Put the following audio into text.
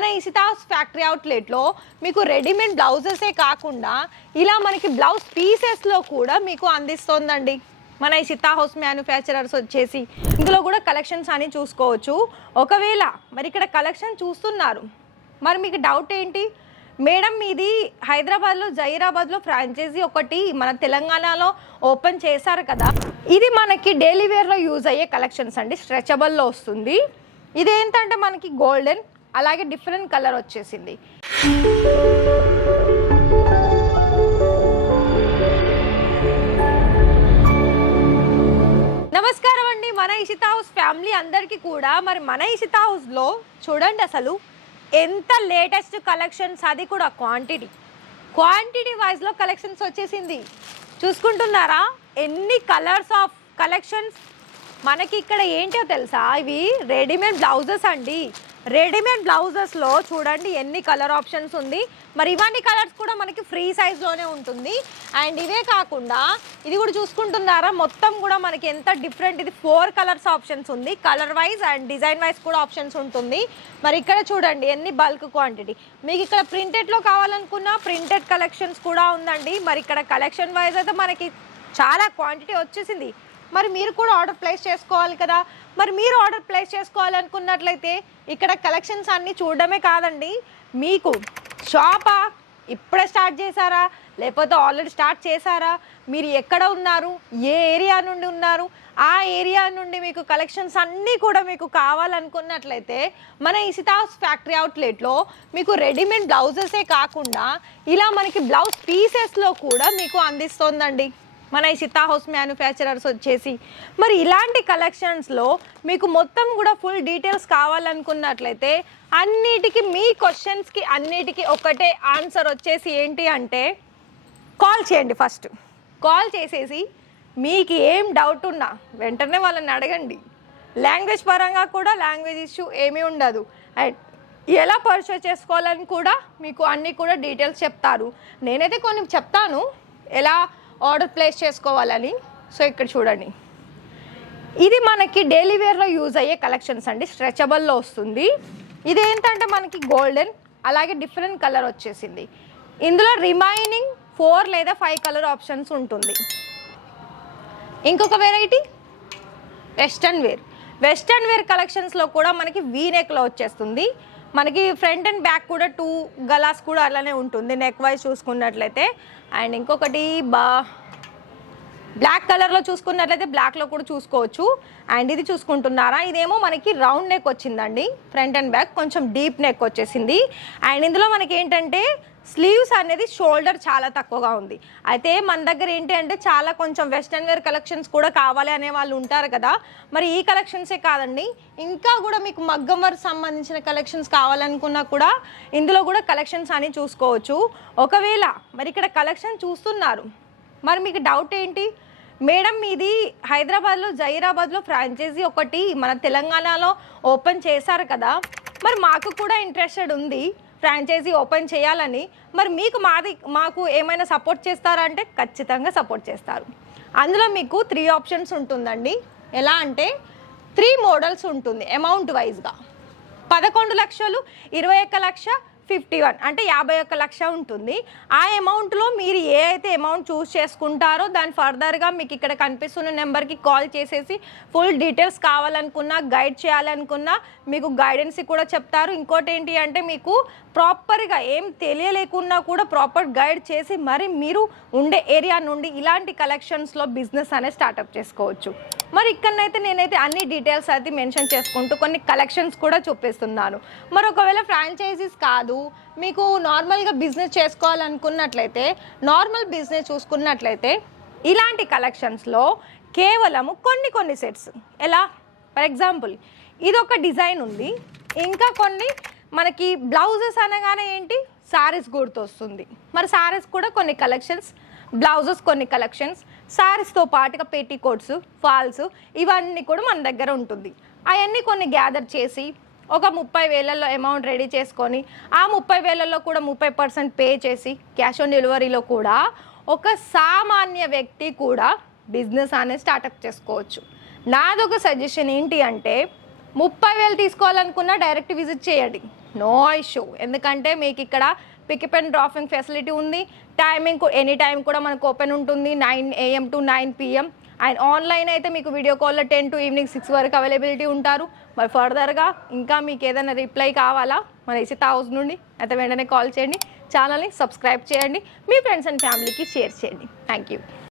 మన ఇసితాస్ ఫ్యాక్టరీ అవుట్లెట్లో మీకు రెడీమేడ్ బ్లౌజెసే కాకుండా ఇలా మనకి బ్లౌజ్ పీసెస్లో కూడా మీకు అందిస్తోందండి మన ఇసితా హౌస్ మ్యానుఫ్యాక్చరర్స్ వచ్చేసి. ఇందులో కూడా కలెక్షన్స్ అని చూసుకోవచ్చు. ఒకవేళ మరి ఇక్కడ కలెక్షన్ చూస్తున్నారు, మరి మీకు డౌట్ ఏంటి మేడం, ఇది హైదరాబాద్లో జైరాబాద్లో ఫ్రాంచైజీ ఒకటి మన తెలంగాణలో ఓపెన్ చేశారు కదా, ఇది మనకి డైలీ వేర్లో యూజ్ అయ్యే కలెక్షన్స్ అండి. స్ట్రెచబుల్లో వస్తుంది. ఇదేంటంటే మనకి గోల్డెన్ అలాగే డిఫరెంట్ కలర్ వచ్చేసింది. నమస్కారం అండి, మన ఇషితా హౌస్ ఫ్యామిలీ అందరికీ కూడా. మరి మన ఇషితా హౌస్లో చూడండి అసలు ఎంత లేటెస్ట్ కలెక్షన్స్, అది కూడా క్వాంటిటీ వైజ్లో కలెక్షన్స్ వచ్చేసింది. చూసుకుంటున్నారా ఎన్ని కలర్స్ ఆఫ్ కలెక్షన్స్ మనకి ఇక్కడ. ఏంటో తెలుసా, ఇవి రెడీమేడ్ బ్లౌజెస్ అండి. రెడీమేడ్ బ్లౌజెస్లో చూడండి ఎన్ని కలర్ ఆప్షన్స్ ఉంది. మరి ఇవన్నీ కలర్స్ కూడా మనకి ఫ్రీ సైజ్లోనే ఉంటుంది. అండ్ ఇవే కాకుండా ఇది కూడా చూసుకుంటున్నారా, మొత్తం కూడా మనకి ఎంత డిఫరెంట్. ఇది 4 కలర్స్ ఆప్షన్స్ ఉంది, colour wise and design wise కూడా ఆప్షన్స్ ఉంటుంది. మరి ఇక్కడ చూడండి ఎన్ని బల్క్ క్వాంటిటీ. మీకు ఇక్కడ ప్రింటెడ్లో కావాలనుకున్న ప్రింటెడ్ కలెక్షన్స్ కూడా ఉందండి. మరి ఇక్కడ కలెక్షన్ వైజ్ అయితే మనకి చాలా క్వాంటిటీ వచ్చేసింది. మరి మీరు కూడా ఆర్డర్ ప్లేస్ చేసుకోవాలి కదా. మరి మీరు ఆర్డర్ ప్లేస్ చేసుకోవాలనుకున్నట్లయితే ఇక్కడ కలెక్షన్స్ అన్నీ చూడడమే కాదండి, మీకు షాపా ఇప్పుడే స్టార్ట్ చేశారా లేకపోతే ఆల్రెడీ స్టార్ట్ చేశారా, మీరు ఎక్కడ ఉన్నారు, ఏ ఏరియా నుండి ఉన్నారు, ఆ ఏరియా నుండి మీకు కలెక్షన్స్ అన్నీ కూడా మీకు కావాలనుకున్నట్లయితే మన ఇసితాస్ ఫ్యాక్టరీ అవుట్లెట్లో మీకు రెడీమేడ్ బ్లౌజెసే కాకుండా ఇలా మనకి బ్లౌజ్ పీసెస్లో కూడా మీకు అందిస్తోందండి మన ఇషితా హౌస్ మ్యానుఫ్యాక్చరర్స్ వచ్చేసి. మరి ఇలాంటి కలెక్షన్స్లో మీకు మొత్తం కూడా ఫుల్ డీటెయిల్స్ కావాలనుకున్నట్లయితే అన్నిటికీ మీ క్వశ్చన్స్కి అన్నిటికీ ఒకటే ఆన్సర్ వచ్చేసి ఏంటి అంటే కాల్ చేయండి. ఫస్ట్ కాల్ చేసేసి మీకు ఏం డౌట్ ఉన్నా వెంటనే వాళ్ళని అడగండి. లాంగ్వేజ్ పరంగా కూడా లాంగ్వేజ్ ఇష్యూ ఏమీ ఉండదు. అండ్ ఎలా పర్చేస్ చేసుకోవాలని కూడా మీకు అన్నీ కూడా డీటెయిల్స్ చెప్తారు. నేనైతే కొన్ని చెప్తాను ఎలా ఆర్డర్ ప్లేస్ చేసుకోవాలని. సో ఇక్కడ చూడండి, ఇది మనకి డైలీ వేర్లో యూజ్ అయ్యే కలెక్షన్స్ అండి. స్ట్రెచబుల్లో వస్తుంది. ఇదేంటంటే మనకి గోల్డెన్ అలాగే డిఫరెంట్ కలర్ వచ్చేసింది. ఇందులో రిమైనింగ్ 4 లేదా 5 కలర్ ఆప్షన్స్ ఉంటుంది. ఇంకొక వెరైటీ వెస్టర్న్ వేర్ కలెక్షన్స్లో కూడా మనకి వీనెక్లో వచ్చేస్తుంది. మనకి ఫ్రంట్ అండ్ బ్యాక్ కూడా 2 గలాస్ కూడా అలానే ఉంటుంది నెక్ వైజ్ చూసుకున్నట్లయితే. అండ్ ఇంకొకటి బ్లాక్ కలర్లో చూసుకున్నట్లయితే బ్లాక్లో కూడా చూసుకోవచ్చు. అండ్ ఇది చూసుకుంటున్నారా, ఇదేమో మనకి రౌండ్ నెక్ వచ్చిందండి. ఫ్రంట్ అండ్ బ్యాక్ కొంచెం డీప్ నెక్ వచ్చేసింది. అండ్ ఇందులో మనకి ఏంటంటే స్లీవ్స్ అనేది షోల్డర్ చాలా తక్కువగా ఉంది. అయితే మన దగ్గర ఏంటి అంటే చాలా కొంచెం వెస్టర్న్ వేర్ కలెక్షన్స్ కూడా కావాలి అనే వాళ్ళు ఉంటారు కదా. మరి ఈ కలెక్షన్సే కాదండి, ఇంకా కూడా మీకు మగ్గం వర్క్ సంబంధించిన కలెక్షన్స్ కావాలనుకున్నా కూడా ఇందులో కూడా కలెక్షన్స్ అని చూసుకోవచ్చు. ఒకవేళ మరి ఇక్కడ కలెక్షన్ చూస్తున్నారు, మరి మీకు డౌట్ ఏంటి మేడం, ఇది హైదరాబాద్లో జైరాబాద్లో ఫ్రాంచైజీ ఒకటి మన తెలంగాణలో ఓపెన్ చేశారు కదా, మరి మాకు కూడా ఇంట్రెస్టెడ్ ఉంది ఫ్రాంచైజీ ఓపెన్ చేయాలని. మరి మాకు ఏమైనా సపోర్ట్ చేస్తారా అంటే ఖచ్చితంగా సపోర్ట్ చేస్తారు. అందులో మీకు 3 ఆప్షన్స్ ఉంటుందండి. ఎలా అంటే 3 మోడల్స్ ఉంటుంది అమౌంట్ వైజ్గా. 11 లక్షలు, 21 లక్ష, 51 అంటే 51 లక్ష ఉంటుంది. ఆ అమౌంట్లో మీరు ఏ అయితే అమౌంట్ చూస్ చేసుకుంటారో దాని ఫర్దర్గా మీకు ఇక్కడ కనిపిస్తున్న నెంబర్కి కాల్ చేసేసి ఫుల్ డీటెయిల్స్ కావాలనుకున్నా, గైడ్ చేయాలనుకున్నా మీకు గైడెన్స్ కూడా చెప్తారు. ఇంకోటి ఏంటి అంటే మీకు ప్రాపర్గా ఏం తెలియలేకున్నా కూడా ప్రాపర్ గైడ్ చేసి మరి మీరు ఉండే ఏరియా నుండి ఇలాంటి కలెక్షన్స్లో బిజినెస్ అనేది స్టార్ట్అప్ చేసుకోవచ్చు. మరి ఇక్కడనైతే నేనైతే అన్ని డీటెయిల్స్ అయితే మెన్షన్ చేసుకుంటూ కొన్ని కలెక్షన్స్ కూడా చూపిస్తున్నాను. మరి ఒకవేళ ఫ్రాంచైజీస్ కాదు, మీకు నార్మల్గా బిజినెస్ చేసుకోవాలనుకున్నట్లయితే నార్మల్ బిజినెస్ చూసుకున్నట్లయితే ఇలాంటి కలెక్షన్స్లో కేవలము కొన్ని సెట్స్. ఎలా ఫర్ ఎగ్జాంపుల్ ఇది ఒక డిజైన్ ఉంది, ఇంకా కొన్ని మనకి బ్లౌజెస్ అనగానే ఏంటి శారీస్ గుర్తొస్తుంది. మరి శారీస్ కూడా కొన్ని కలెక్షన్స్, బ్లౌజెస్ కొన్ని కలెక్షన్స్, శారీస్తో పాటుగా పెట్టికోట్స్, ఫాల్స్ ఇవన్నీ కూడా మన దగ్గర ఉంటుంది. అవన్నీ కొన్ని గ్యాదర్ చేసి ఒక 30,000లో అమౌంట్ రెడీ చేసుకొని ఆ 30,000లో కూడా 30% పే చేసి క్యాష్ ఆన్ డెలివరీలో కూడా ఒక సామాన్య వ్యక్తి కూడా బిజినెస్ అనేది స్టార్ట్అప్ చేసుకోవచ్చు. నాదొక సజెషన్ ఏంటి అంటే 30,000 తీసుకోవాలనుకున్నా డైరెక్ట్ విజిట్ చేయండి. నో ఇష్యూ, ఎందుకంటే మీకు ఇక్కడ పికప్ అండ్ డ్రాపింగ్ ఫెసిలిటీ ఉంది. టైమింగ్ ఎనీ టైం కూడా మనకు ఓపెన్ ఉంటుంది, 9 AM to 9 PM. And online అయితే మీకు వీడియో కాల్లో 10 to ఈవినింగ్ 6 వరకు అవైలబిలిటీ ఉంటారు. మరి ఫర్దర్గా ఇంకా మీకు ఏదైనా రిప్లై కావాలా మన ఇసితా హౌస్ నుండి అయితే వెంటనే కాల్ చేయండి, ఛానల్ని సబ్స్క్రైబ్ చేయండి, మీ ఫ్రెండ్స్ అండ్ ఫ్యామిలీకి షేర్ చేయండి. Thank you.